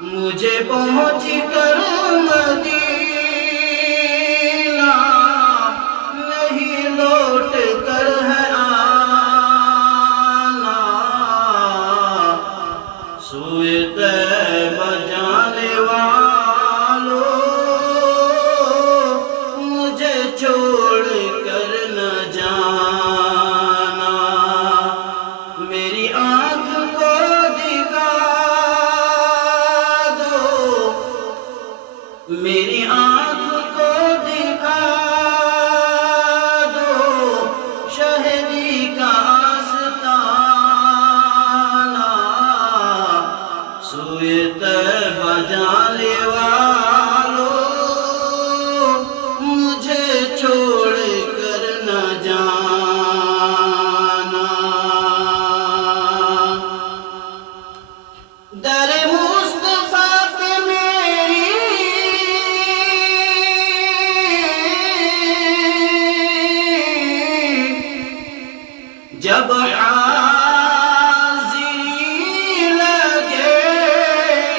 مجھے پہنچ کر مدینہ نہیں لوٹ کر ہے آنا، سوئے طیبہ جانے والوں مجھے چھوڑ کر نہ جانا، میری آنکھ کو دکھا دو، میری آنکھ کو دکھا دو شہری کا آستانہ، سوئے طیبہ جانے والوں مجھے چھوڑ کر نہ جانا، در مصطفیٰ پہ میری جب حاضری لگے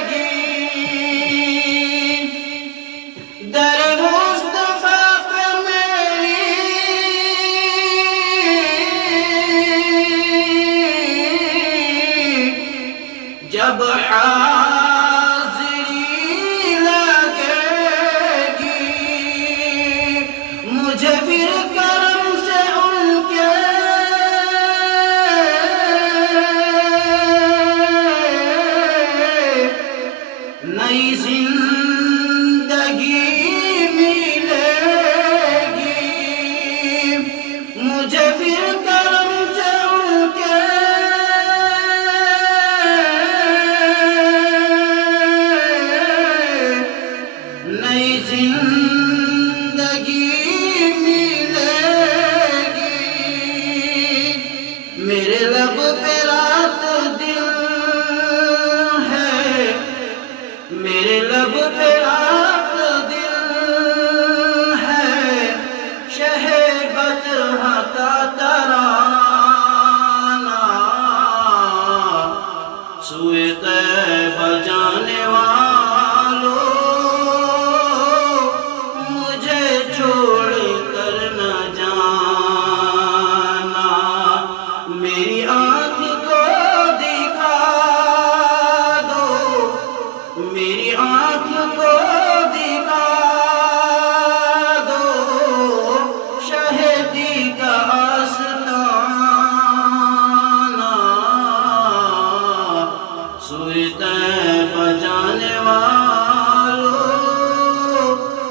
گی، در مصطفیٰ پہ میری جب حاضری لگے گی، مجھے پھر کرم سے ان کے نئی زندگی ملے گی، مجھے پھر کرم سے ان کے نئی زندگی ملے گی، میرے لب پہ رات دن ہے، میرے لب پہ رات دن ہے، شہبت کا ترانہ، سوئے طیبہ جانے والوں مجھے چھوڑ کر نہ جانا، میری آنکھ کو دکھا دو، میری آنکھ کو دکھا دو شہدی کا آستانہ، سوئے طیبہ جانے والوں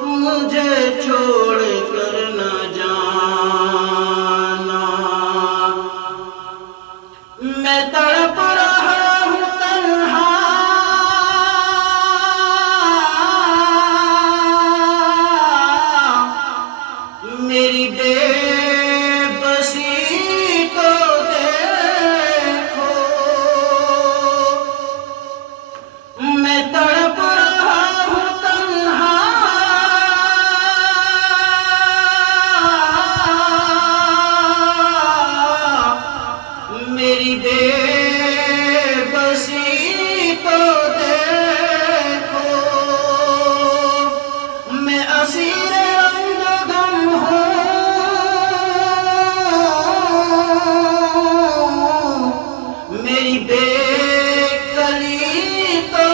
مجھے چھوڑ کر نہ جانا، میں تڑپ رہا ہوں تنہا، میری بے بسی کو دیکھو، میں تڑپ رہا ہوں تنہا، میری بے بسی کو دیکھو، میں اسیر رنگ غم ہوں، میری بے کلی کو